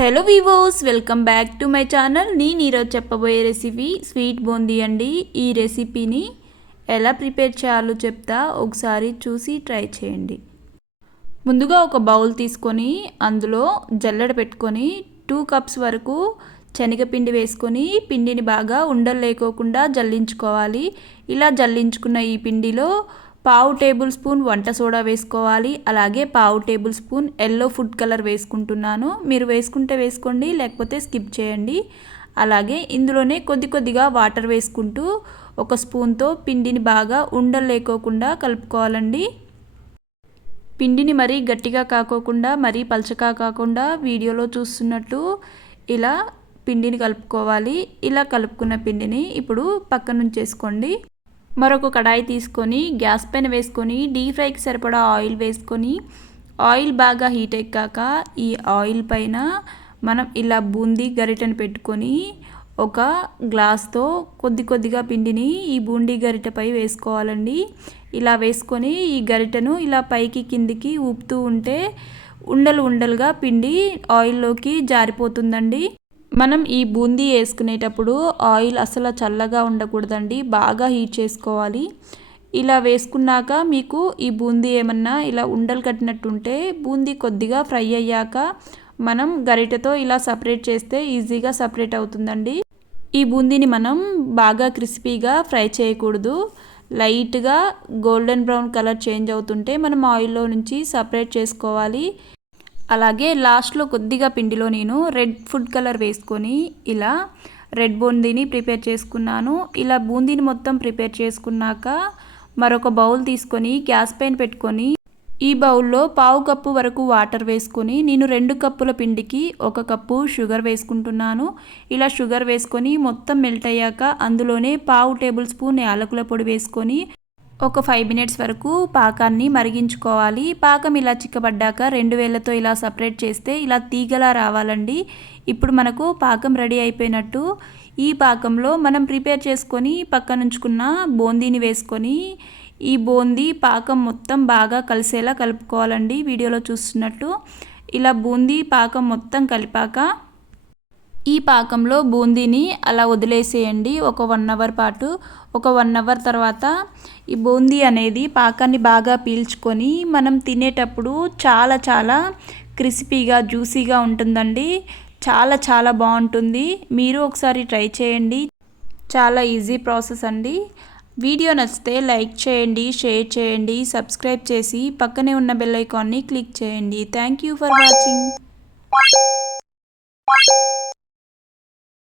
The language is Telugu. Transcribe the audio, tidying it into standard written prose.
Hello weavers, welcome back to my channel. నేను ఈరోజు చెప్పబోయే రెసిపీ స్వీట్ బూందీ అండి. ఈ రెసిపీని ఎలా ప్రిపేర్ చేయాలో చెప్తా, ఒకసారి చూసి ట్రై చేయండి. ముందుగా ఒక బౌల్ తీసుకొని అందులో జల్లెడ పెట్టుకొని 2 కప్స్ వరకు శనగపిండి వేసుకొని పిండిని బాగా ఉండలు లేకోకుండా జల్లించుకోవాలి. ఇలా జల్లించుకున్న ఈ పిండిలో పావు టేబుల్ స్పూన్ వంట సోడా వేసుకోవాలి. అలాగే పావు table spoon yellow food colour వేసుకుంటున్నాను. మీరు వేసుకుంటే వేసుకోండి, లేకపోతే స్కిప్ చేయండి. అలాగే ఇందులోనే కొద్దిగా వాటర్ వేసుకుంటూ ఒక స్పూన్తో పిండిని బాగా ఉండలు లేకోకుండా కలుపుకోవాలండి. పిండిని మరీ గట్టిగా కాకోకుండా మరీ పలచగా కాకుండా వీడియోలో చూస్తున్నట్టు ఇలా పిండిని కలుపుకోవాలి. ఇలా కలుపుకున్న పిండిని ఇప్పుడు పక్కన ఉంచేసుకోండి. మరొక కడాయి తీసుకొని గ్యాస్ పైన వేసుకొని డీప్ ఫ్రైకి సరిపడా ఆయిల్ వేసుకొని ఆయిల్ బాగా హీట్ ఎక్కాక ఈ ఆయిల్ పైన మనం ఇలా బూందీ గరిటెను పెట్టుకొని ఒక గ్లాస్తో కొద్దిగా పిండిని ఈ బూందీ గరిటెపై వేసుకోవాలండి. ఇలా వేసుకొని ఈ గరిటెను ఇలా పైకి కిందికి ఊపుతూ ఉంటే ఉండలుగా పిండి ఆయిల్లోకి జారిపోతుందండి. మనం ఈ బూందీ వేసుకునేటప్పుడు ఆయిల్ అసలు చల్లగా ఉండకూడదండి, బాగా హీట్ చేసుకోవాలి. ఇలా వేసుకున్నాక మీకు ఈ బూందీ ఏమన్నా ఇలా ఉండలు కట్టినట్టుంటే బూందీ కొద్దిగా ఫ్రై అయ్యాక మనం గరిటెతో ఇలా సపరేట్ చేస్తే ఈజీగా సపరేట్ అవుతుందండి. ఈ బూందీని మనం బాగా క్రిస్పీగా ఫ్రై చేయకూడదు. లైట్గా గోల్డెన్ బ్రౌన్ కలర్ చేంజ్ అవుతుంటే మనం ఆయిల్లో నుంచి సపరేట్ చేసుకోవాలి. అలాగే లాస్ట్లో కొద్దిగా పిండిలో నేను రెడ్ ఫుడ్ కలర్ వేసుకొని ఇలా రెడ్ బూందీని ప్రిపేర్ చేసుకున్నాను. ఇలా బూందీని మొత్తం ప్రిపేర్ చేసుకున్నాక మరొక బౌల్ తీసుకొని గ్యాస్ పైన పెట్టుకొని ఈ బౌల్లో పావు కప్పు వరకు వాటర్ వేసుకొని నేను 2 కప్పుల పిండికి 1 కప్పు షుగర్ వేసుకుంటున్నాను. ఇలా షుగర్ వేసుకొని మొత్తం మెల్ట్ అయ్యాక అందులోనే పావు టేబుల్ స్పూన్ యాలకుల పొడి వేసుకొని ఒక 5 మినిట్స్ వరకు పాకాన్ని మరిగించుకోవాలి. పాకం ఇలా చిక్కబడ్డాక 2 వేళ్ళతో ఇలా సపరేట్ చేస్తే ఇలా తీగలా రావాలండి. ఇప్పుడు మనకు పాకం రెడీ అయిపోయినట్టు. ఈ పాకంలో మనం ప్రిపేర్ చేసుకొని పక్కనుంచుకున్న బూందీని వేసుకొని ఈ బూందీ పాకం మొత్తం బాగా కలిసేలా కలుపుకోవాలండి. వీడియోలో చూస్తున్నట్టు ఇలా బూందీ పాకం మొత్తం కలిపాక ఈ పాకంలో బూందీని అలా వదిలేసేయండి ఒక 1 అవర్ పాటు. ఒక 1 అవర్ తర్వాత ఈ బూందీ అనేది పాకాన్ని బాగా పీల్చుకొని మనం తినేటప్పుడు చాలా క్రిస్పీగా జ్యూసీగా ఉంటుందండి. చాలా బాగుంటుంది. మీరు ఒకసారి ట్రై చేయండి. చాలా ఈజీ ప్రాసెస్ అండి. వీడియో నచ్చితే లైక్ చేయండి, షేర్ చేయండి, సబ్స్క్రైబ్ చేసి పక్కనే ఉన్న బెల్ ఐకాన్ని క్లిక్ చేయండి. Thank you for watching.